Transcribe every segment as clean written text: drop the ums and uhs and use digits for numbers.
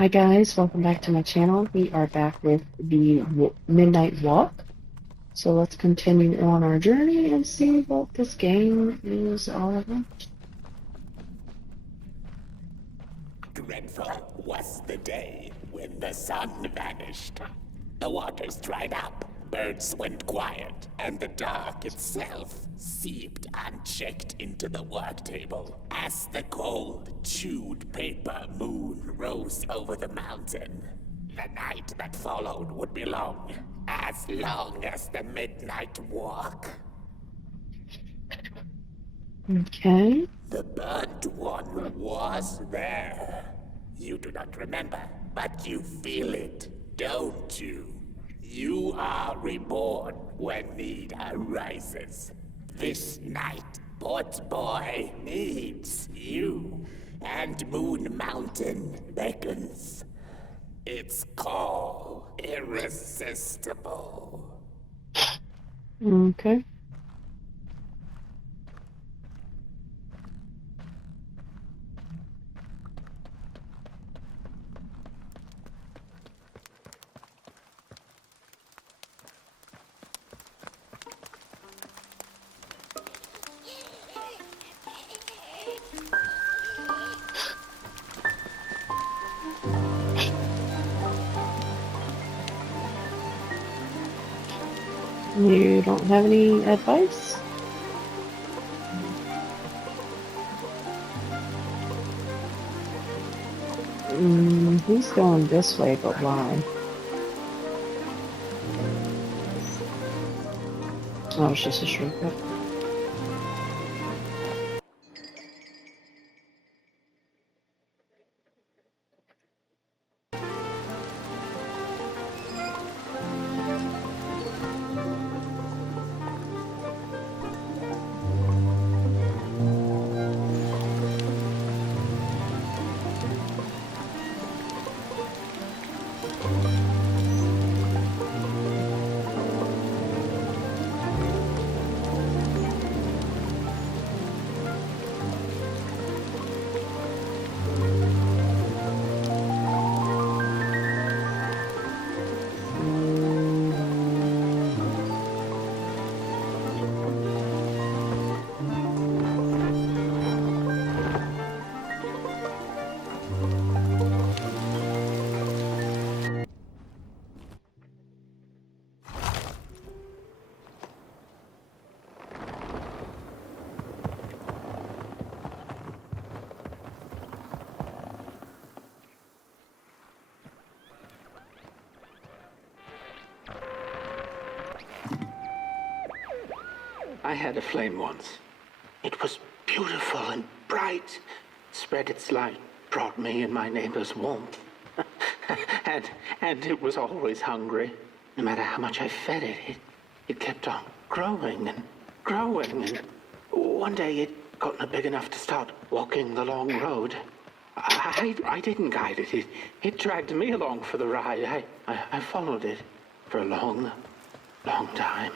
Hi guys, welcome back to my channel. We are back with the Midnight Walk. So let's continue on our journey and see what this game is all about. Dreadful was the day when the sun vanished. The waters dried up, birds went quiet, and the dark itself seeped unchecked into the work table as the cold, chewed paper moon rose over the mountain. The night that followed would be long as the midnight walk. Okay. The burnt one was there. You do not remember, but you feel it, don't you? You are reborn when need arises. This night, Port Boy needs you, and Moon Mountain beckons. Its call irresistible. Okay. You don't have any advice? He's going this way, but why? Oh, it's just a shortcut. I had a flame once. It was beautiful and bright, spread its light, brought me and my neighbors warmth. and it was always hungry. No matter how much I fed it, it kept on growing and growing. And one day it got big enough to start walking the long road. I didn't guide it. It dragged me along for the ride. I followed it for a long, long time.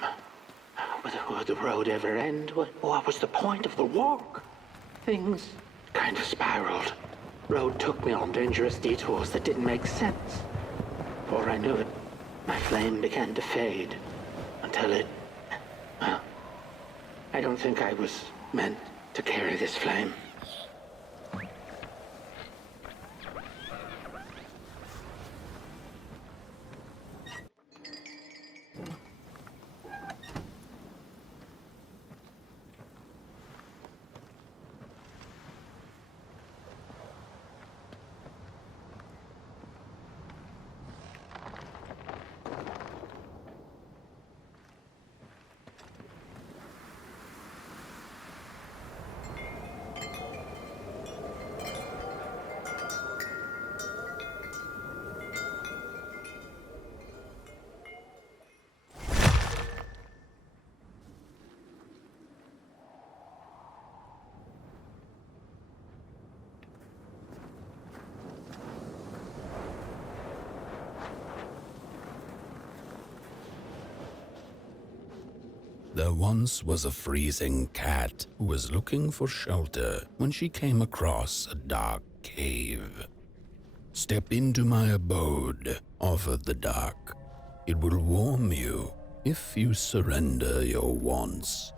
Would the road ever end? What was the point of the walk? Things kind of spiraled. Road took me on dangerous detours that didn't make sense. Before I knew it, my flame began to fade until well, I don't think I was meant to carry this flame. There once was a freezing cat who was looking for shelter when she came across a dark cave. Step into my abode, offered the dark. It will warm you if you surrender your wants.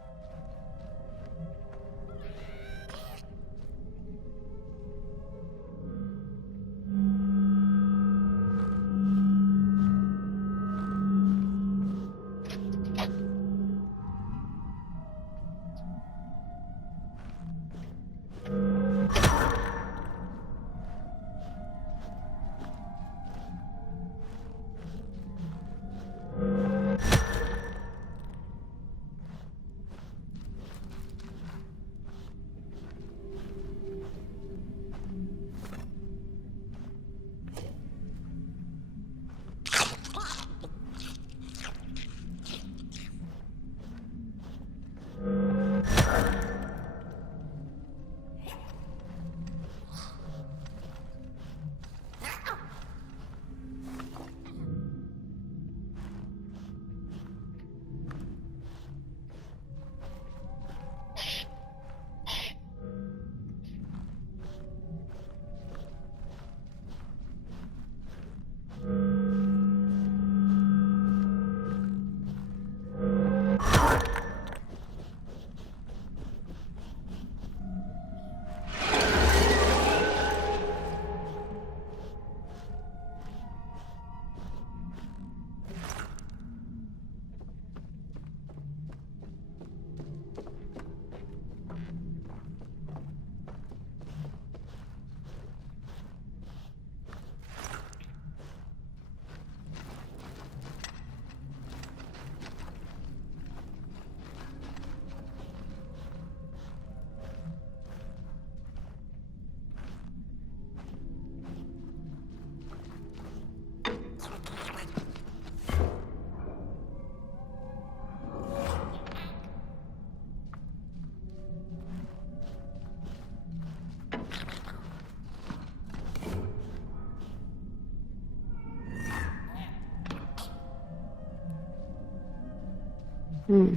Hmm.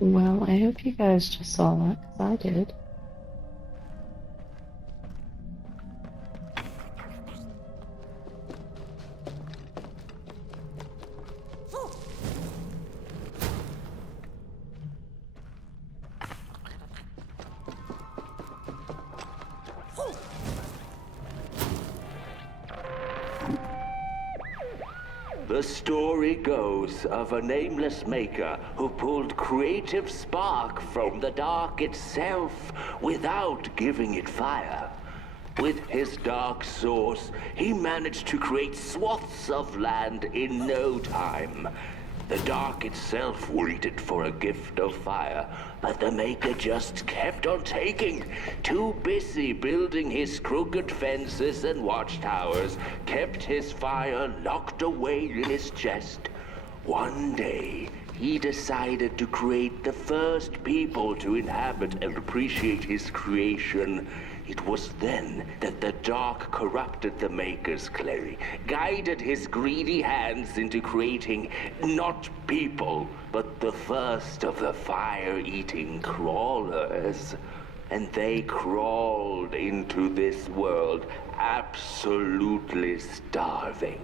Well, I hope you guys just saw that, 'cause I did. The story goes of a nameless maker who pulled creative spark from the dark itself without giving it fire. With his dark source, he managed to create swaths of land in no time. The dark itself waited for a gift of fire, but the Maker just kept on taking. Too busy building his crooked fences and watchtowers, kept his fire locked away in his chest. One day, he decided to create the first people to inhabit and appreciate his creation. It was then that the dark corrupted the Maker's clay, guided his greedy hands into creating not people, but the first of the fire-eating crawlers. And they crawled into this world absolutely starving.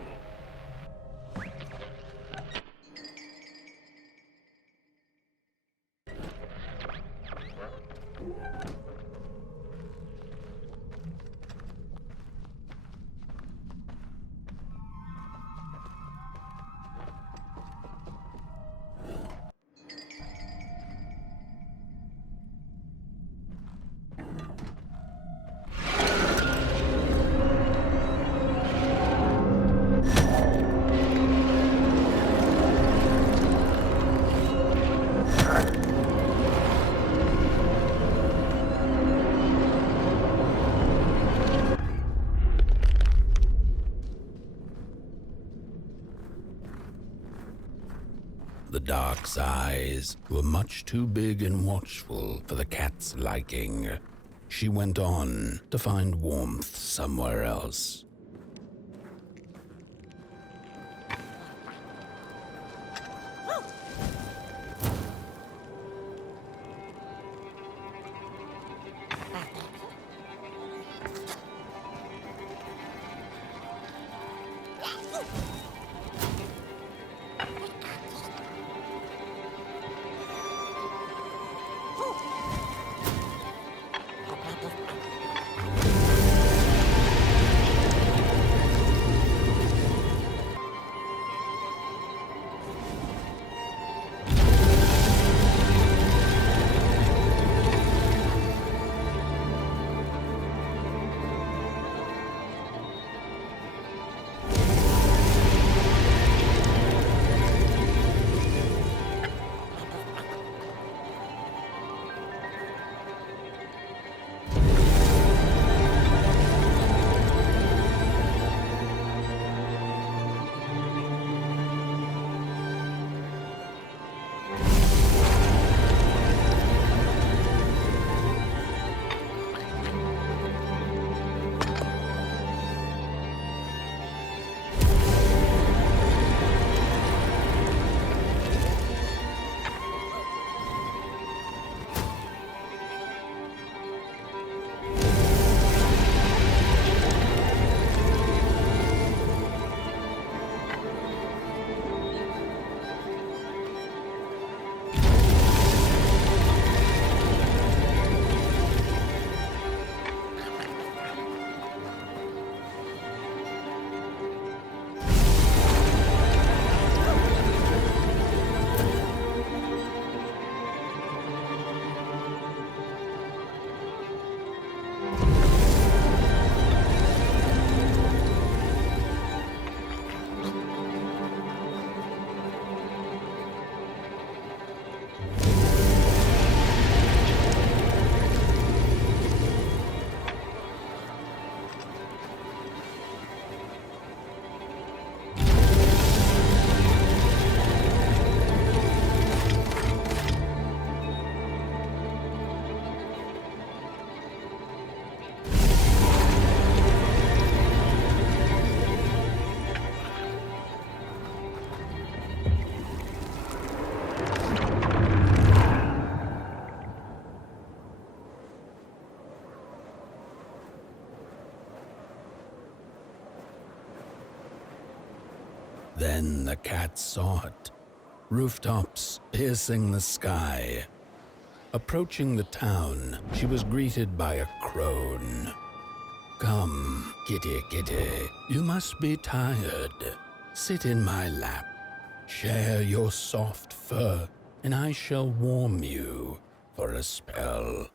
The dark's eyes were much too big and watchful for the cat's liking. She went on to find warmth somewhere else. Then the cat saw it. Rooftops piercing the sky. Approaching the town, she was greeted by a crone. "Come, kitty, kitty, you must be tired. Sit in my lap. Share your soft fur, and I shall warm you for a spell."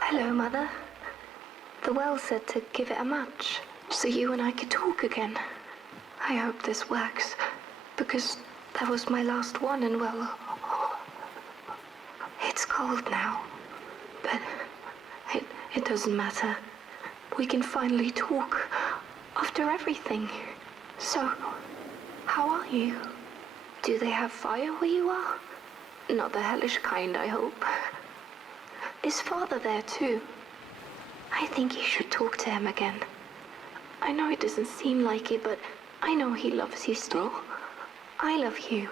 Hello, Mother. The well said to give it a match, so you and I could talk again. I hope this works, because that was my last one, and well, it's cold now. But it doesn't matter. We can finally talk after everything. So, how are you? Do they have fire where you are? Not the hellish kind, I hope. Is Father there too? I think you should talk to him again. I know it doesn't seem like it, but I know he loves you still. I love you.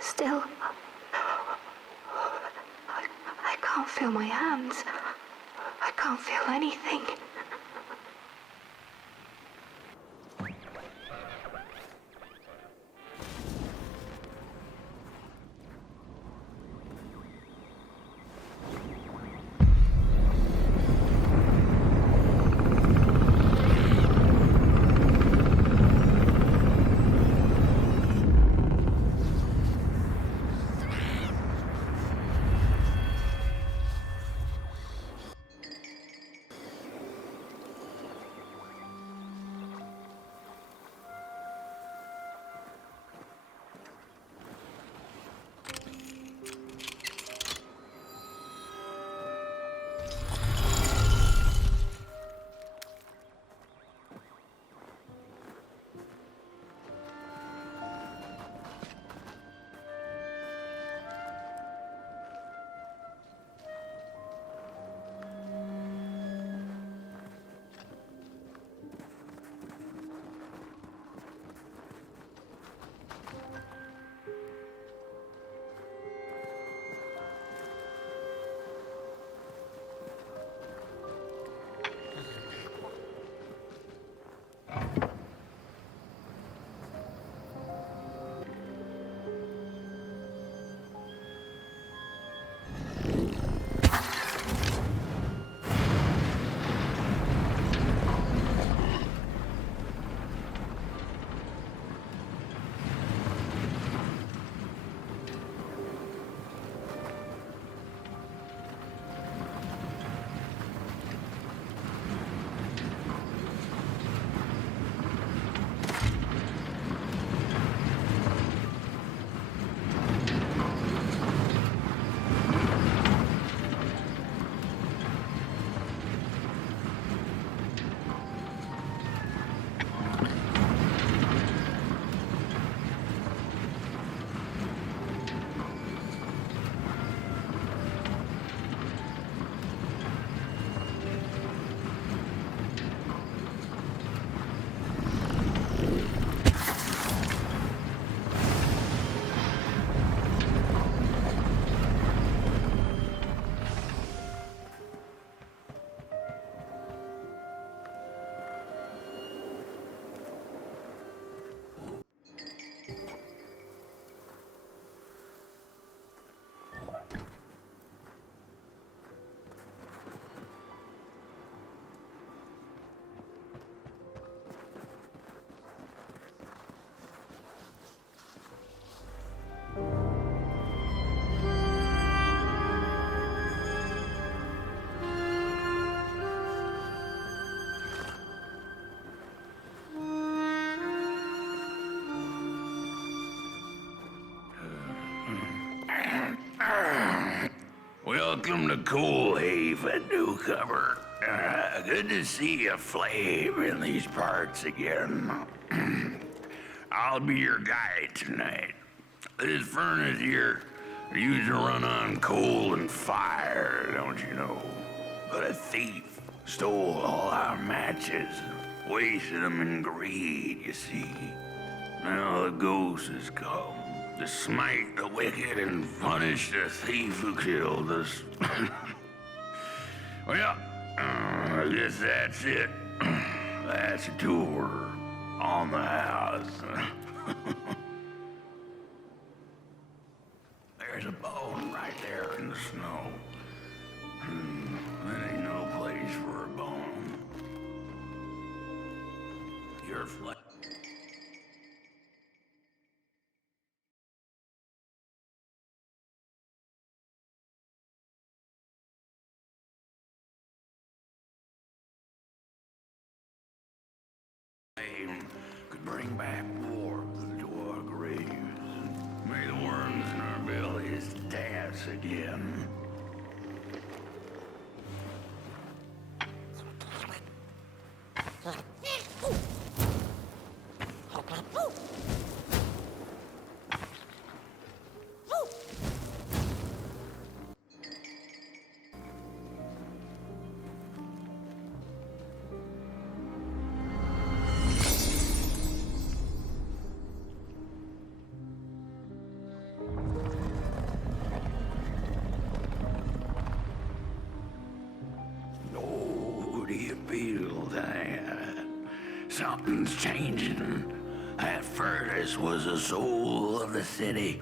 Still. I can't feel my hands. I can't feel anything. Welcome to Coalhaven, newcomer. Good to see a flame in these parts again. I'll be your guide tonight. This furnace here used to run on coal and fire, don't you know? But a thief stole all our matches, wasted them in greed, you see. Now the ghost has come to smite the wicked and punish the thief who killed us. Well, I guess that's it. That's a tour on the house. There's a bone right there in the snow. That ain't no place for a bone. Your flesh. Could bring back warmth to our graves. May the worms in our bellies dance again. Something's changing. That furnace was the soul of the city.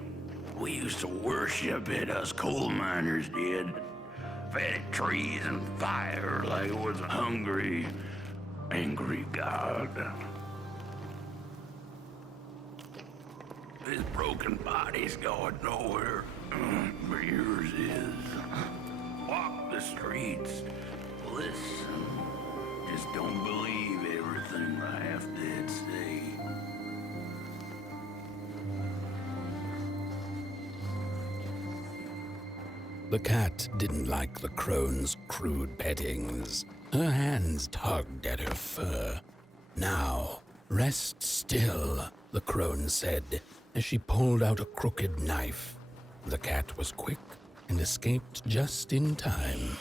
We used to worship it, us coal miners did. Fed it trees and fire like it was a hungry, angry god. This broken body's going nowhere, but yours is. Walk the streets, listen. Just don't believe everything my half-dead say. The cat didn't like the crone's crude pettings. Her hands tugged at her fur. Now, rest still, the crone said, as she pulled out a crooked knife. The cat was quick and escaped just in time.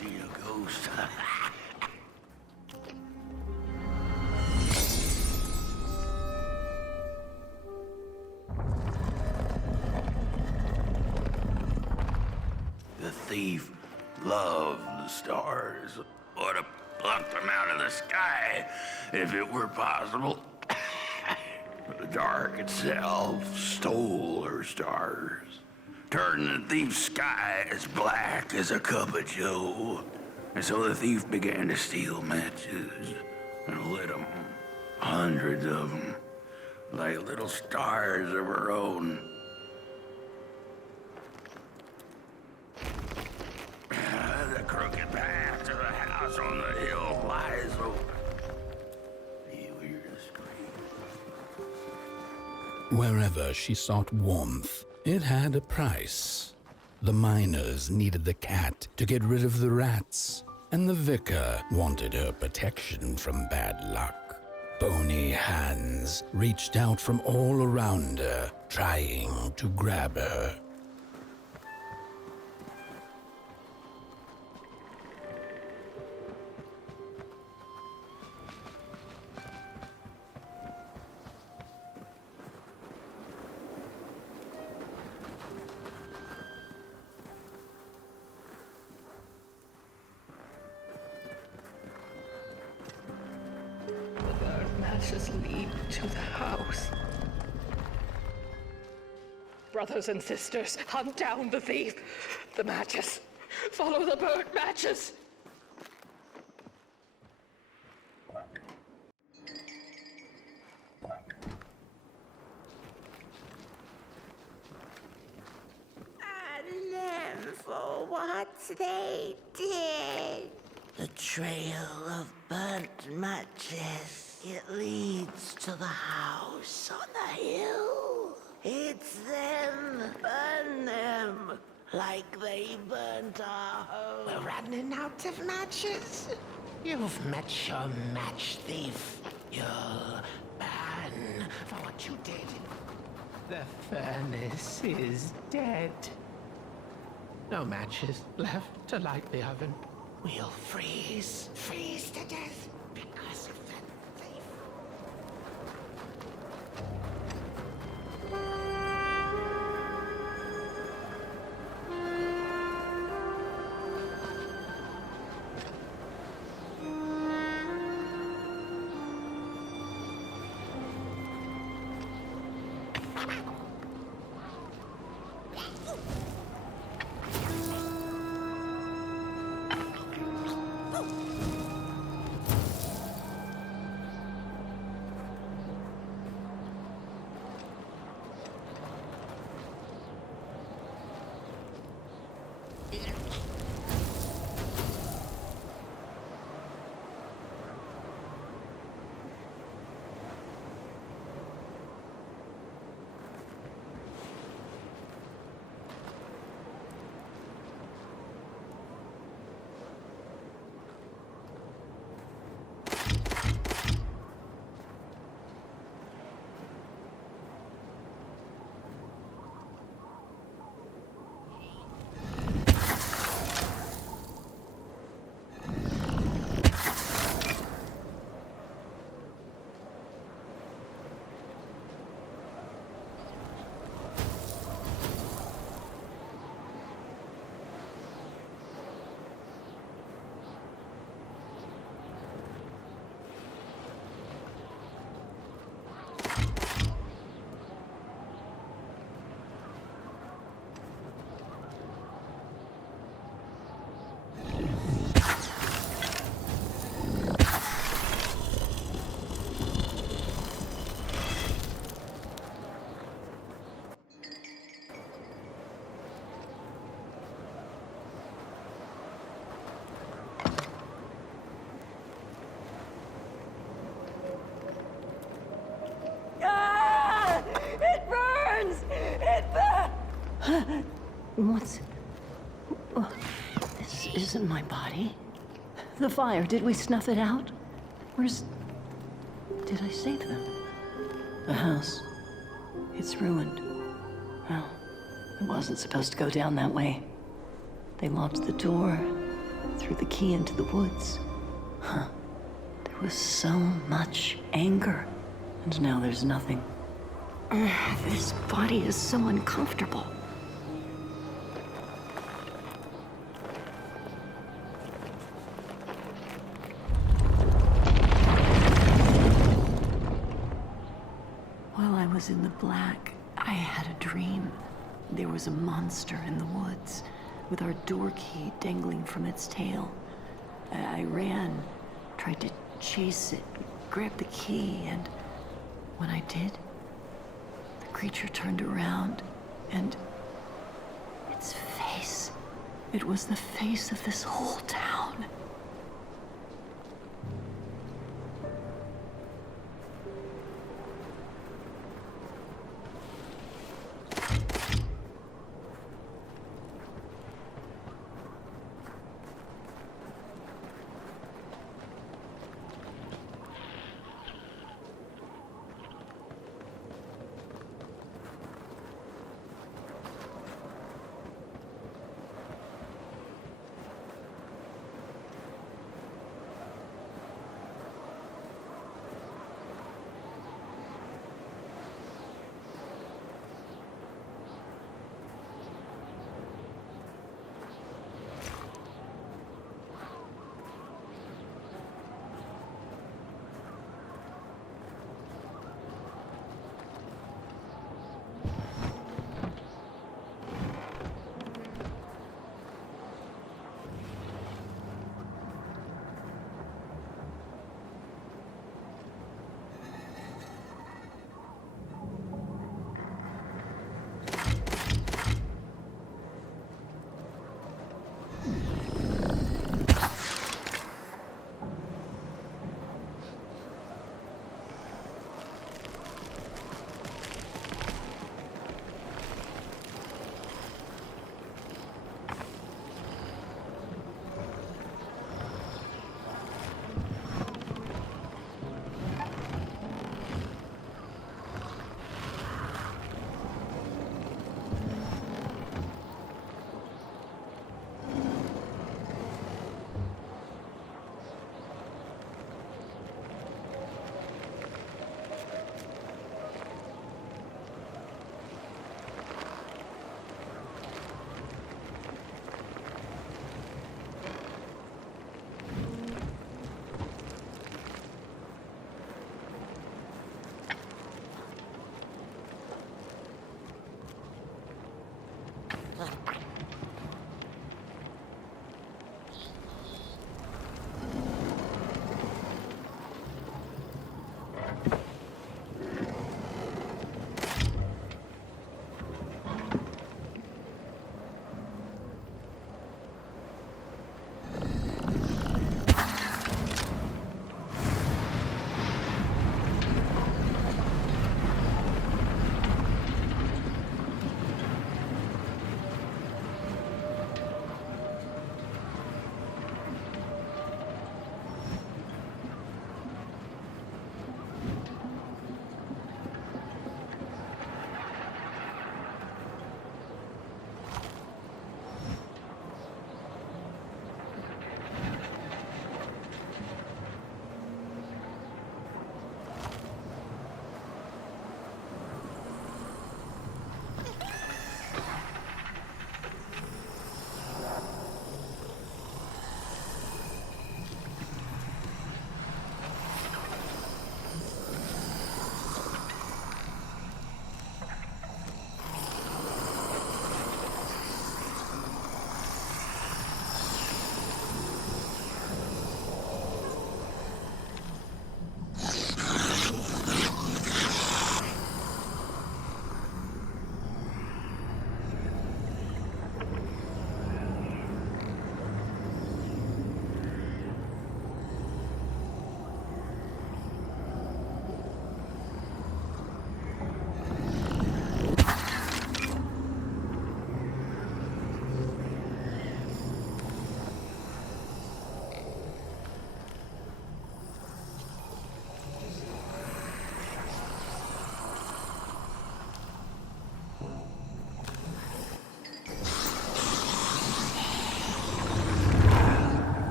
see a ghost. The thief loved the stars. Would have plucked them out of the sky if it were possible. But the dark itself stole her stars, turned the thief's sky as black as a cup of joe. And so the thief began to steal matches and lit them, hundreds of them, like little stars of her own. The crooked path to the house on the hill lies open. Wherever she sought warmth, it had a price. The miners needed the cat to get rid of the rats, and the vicar wanted her protection from bad luck. Bony hands reached out from all around her, trying to grab her. Matches lead to the house. Brothers and sisters, hunt down the thief. The matches. Follow the burnt matches. And then for what they did. The trail of burnt matches. It leads to the house on the hill. It's them. Burn them. Like they burnt our home. We're running out of matches. You've met your match thief. You'll burn for what you did. The furnace is dead. No matches left to light the oven. We'll freeze to death because of that thief. What's... Oh, this isn't my body. The fire, did we snuff it out? Where's... Did I save them? The house. It's ruined. Well, it wasn't supposed to go down that way. They locked the door, threw the key into the woods. Huh. There was so much anger, and now there's nothing. This body is so uncomfortable. While I was in the black, I had a dream. There was a monster in the woods, with our door key dangling from its tail. I ran, tried to chase it, grab the key, and when I did, the creature turned around, and its face, it was the face of this whole town.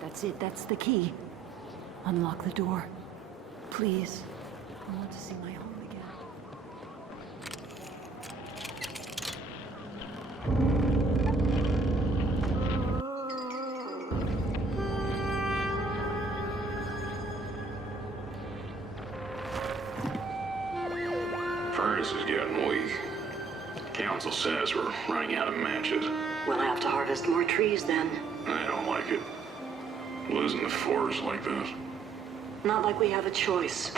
That's it, that's the key. Unlock the door. Please. I want to see my home again. Furnace is getting weak. Council says we're running out of matches. We'll have to harvest more trees then. I don't like it. Losing the forest like this. Not like we have a choice.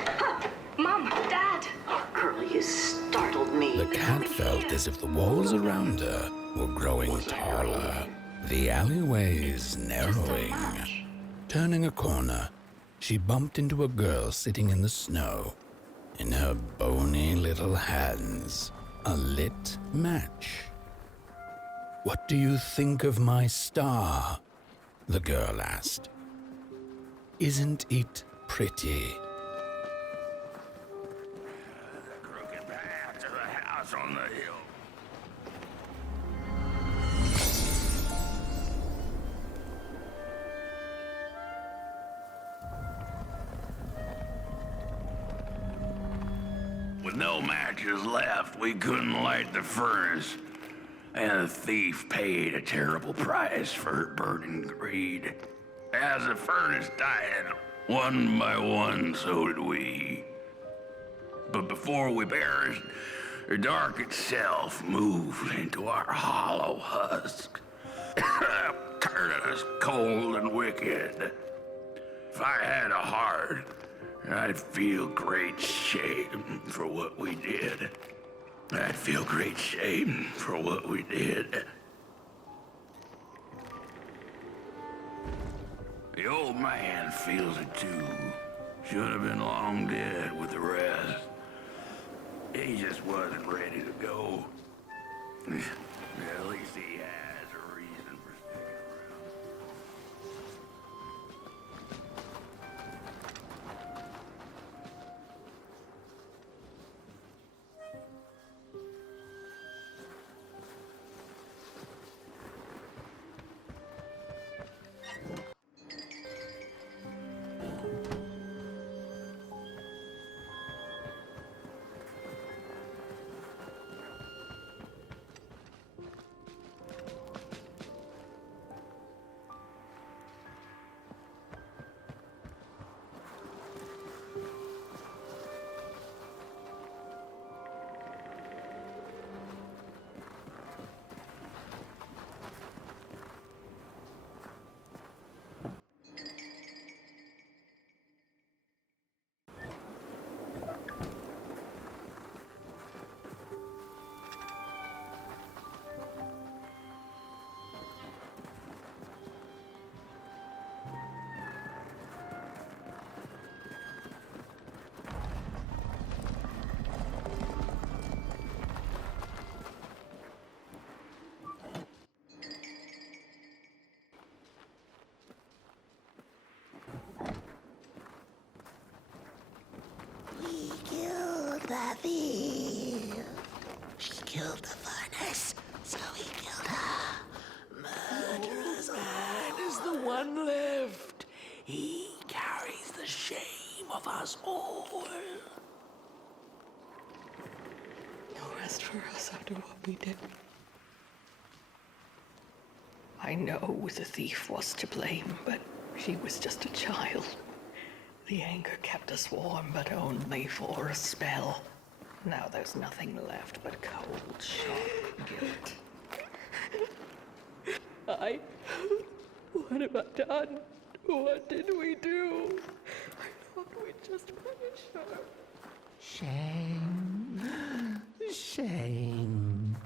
Mom, Dad! Curly, you startled me. The cat felt as if the walls around her were growing taller, the alleyways narrowing. Turning a corner, she bumped into a girl sitting in the snow. In her bony little hands, a lit match. "What do you think of my star?" the girl asked. "Isn't it pretty?" The crooked path to the house on the hill. With no matches left, we couldn't light the furnace. And the thief paid a terrible price for her burning greed. As the furnace died, one by one, so did we. But before we perished, the dark itself moved into our hollow husk, turning us cold and wicked. If I had a heart, I'd feel great shame for what we did. I'd feel great shame for what we did. The old man feels it too. Should have been long dead with the rest. He just wasn't ready to go. At least he has a reason for sticking around. We killed the thief. She killed the furnace, so we killed her. Murderer's man is the one left. He carries the shame of us all. No rest for us after what we did. I know the thief was to blame, but she was just a child. The anger kept us warm, but only for a spell. Now there's nothing left but cold, sharp guilt. What have I done? What did we do? I thought we'd just punish her. Shame. Shame.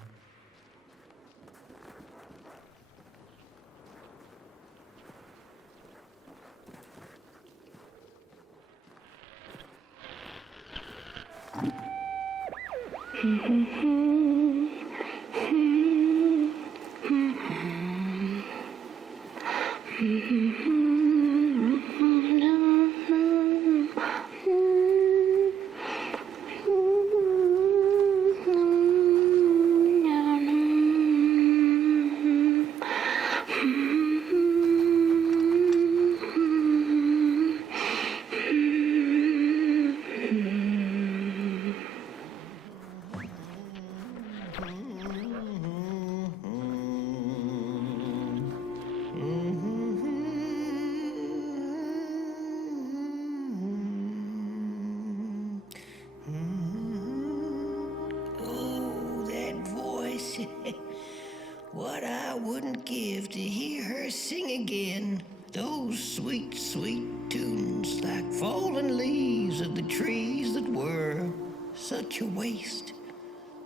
What I wouldn't give to hear her sing again. Those sweet, sweet tunes like fallen leaves of the trees that were. Such a waste.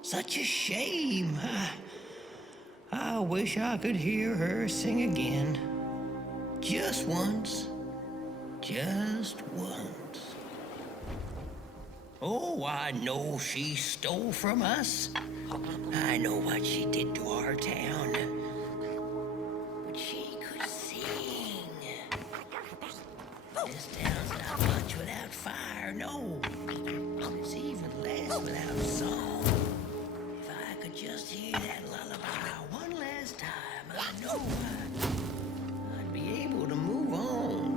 Such a shame. I wish I could hear her sing again. Just once. Just once. Oh, I know she stole from us. I know what she did to our town. But she could sing. This town's not much without fire, no. It's even less without song. If I could just hear that lullaby one last time, I know I'd be able to move on.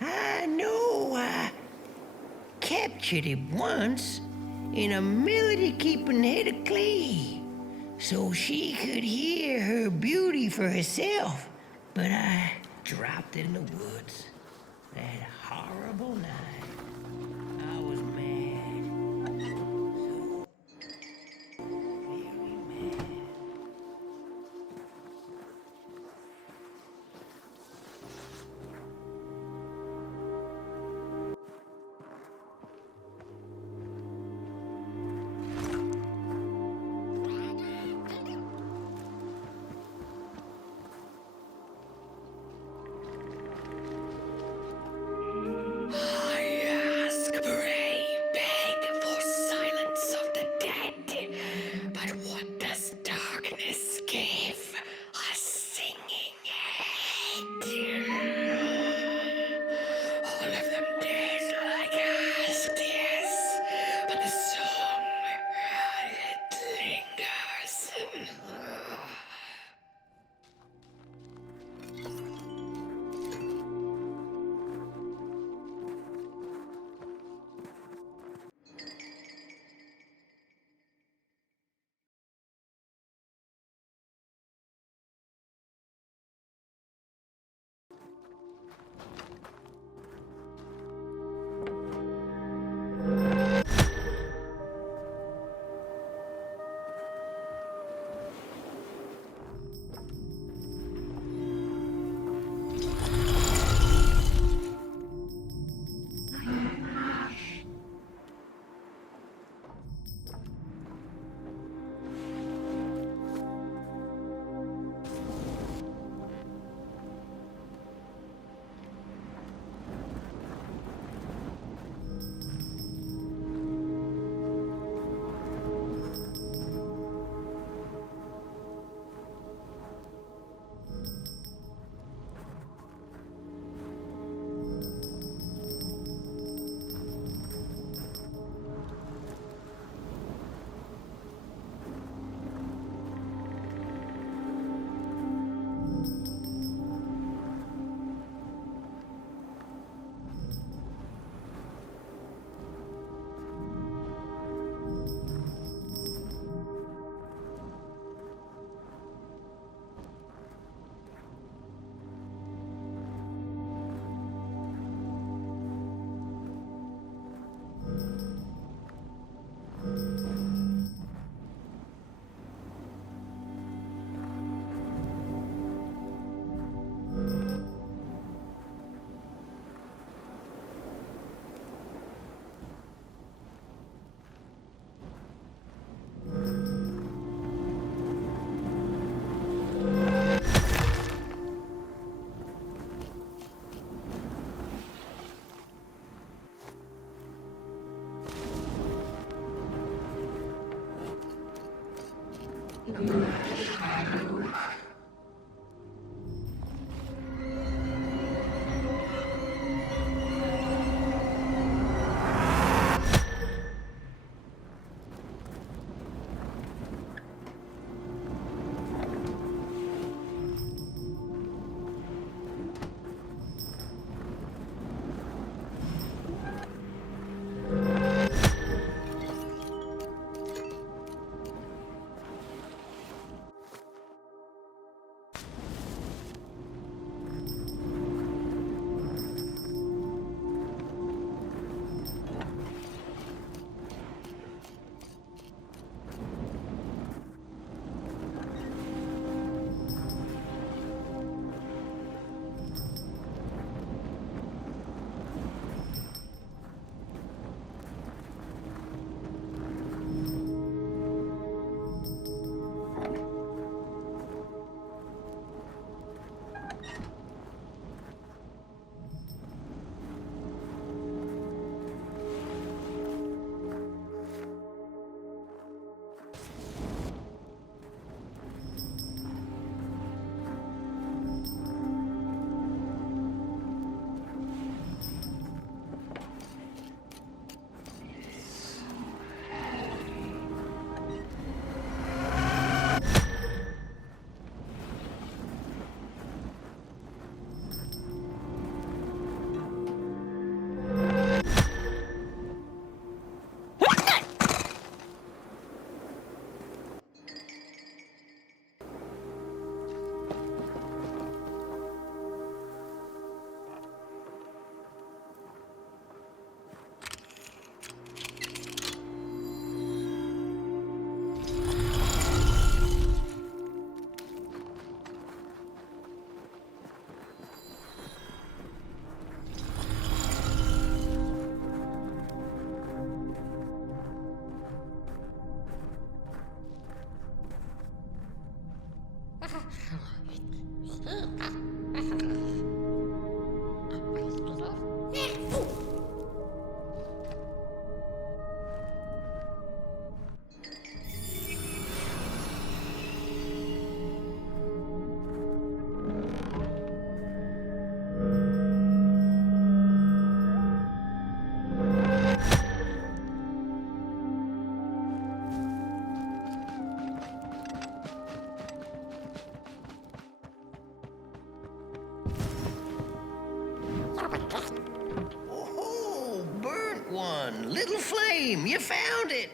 I know I captured it once in a melody-keeping head of clay so she could hear her beauty for herself. But I dropped it in the woods that horrible night. I was mad. So very mad. Oh, burnt one. Little flame, you found it.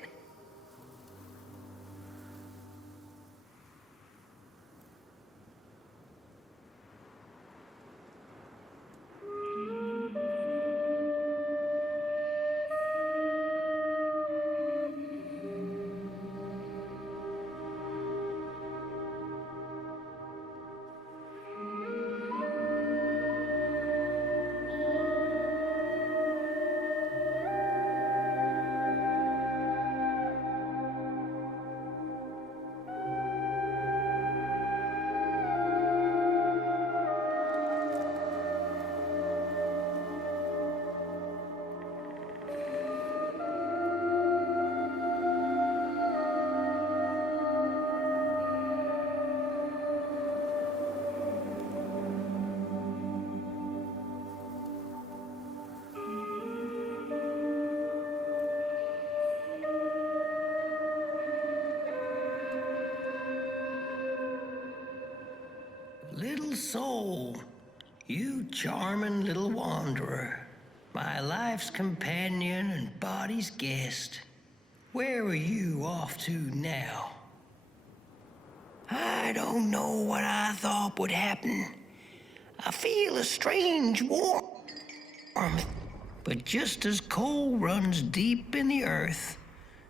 Little soul, you charming little wanderer, my life's companion and body's guest. Where are you off to now? I don't know what I thought would happen. I feel a strange warmth, but just as coal runs deep in the earth,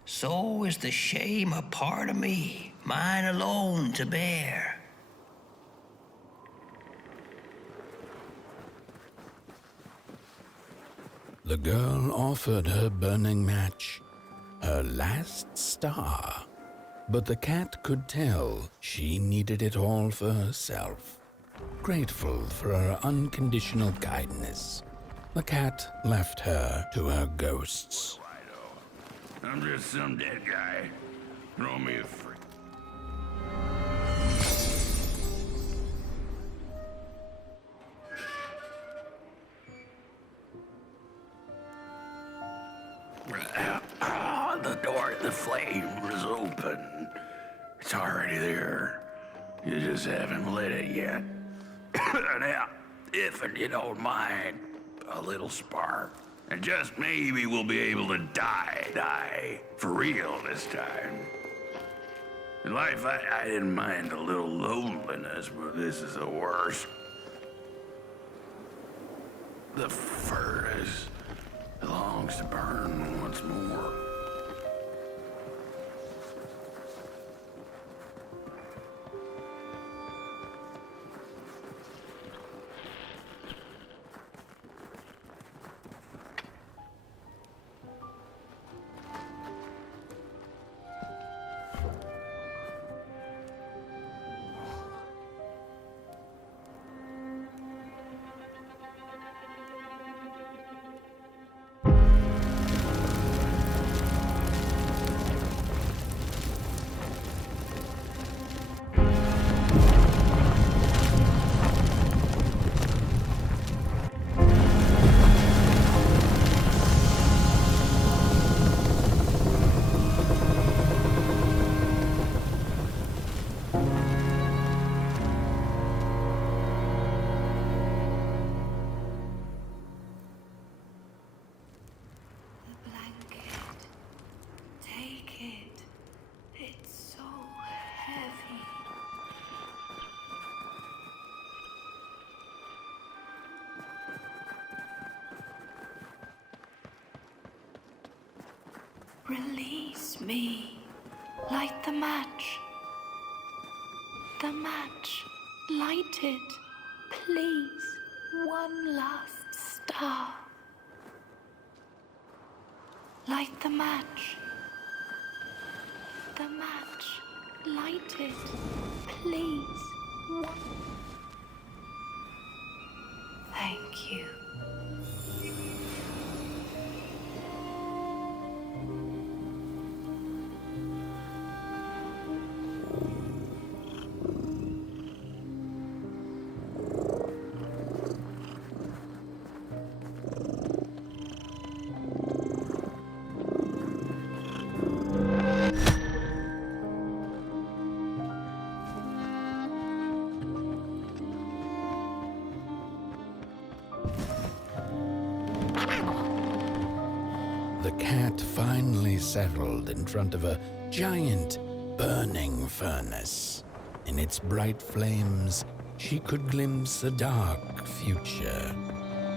so is the shame a part of me, mine alone to bear. The girl offered her burning match, her last star, but the cat could tell she needed it all for herself. Grateful for her unconditional kindness, the cat left her to her ghosts. I'm just some dead guy. Throw me a freak. The door to the flame is open. It's already there. You just haven't lit it yet. Now, if you don't mind, a little spark. And just maybe we'll be able to die for real this time. In life, I didn't mind a little loneliness, but this is the worst. The furnace longs to burn once more. Release me. Light the match. The match. Light it. Please. One last star. Light the match. The match. Light it. Please. Thank you. The cat finally settled in front of a giant burning furnace. In its bright flames, she could glimpse a dark future.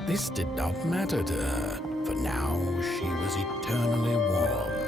This did not matter to her, for now she was eternally warm.